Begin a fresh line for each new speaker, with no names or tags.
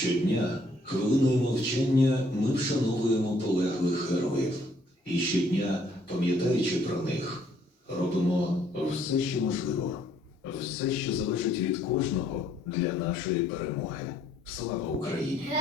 Щодня хвилиною мовчання ми вшановуємо полеглих героїв і щодня, пам'ятаючи про них, робимо все, що можливо, все, що залежить від кожного для нашої перемоги. Слава Україні!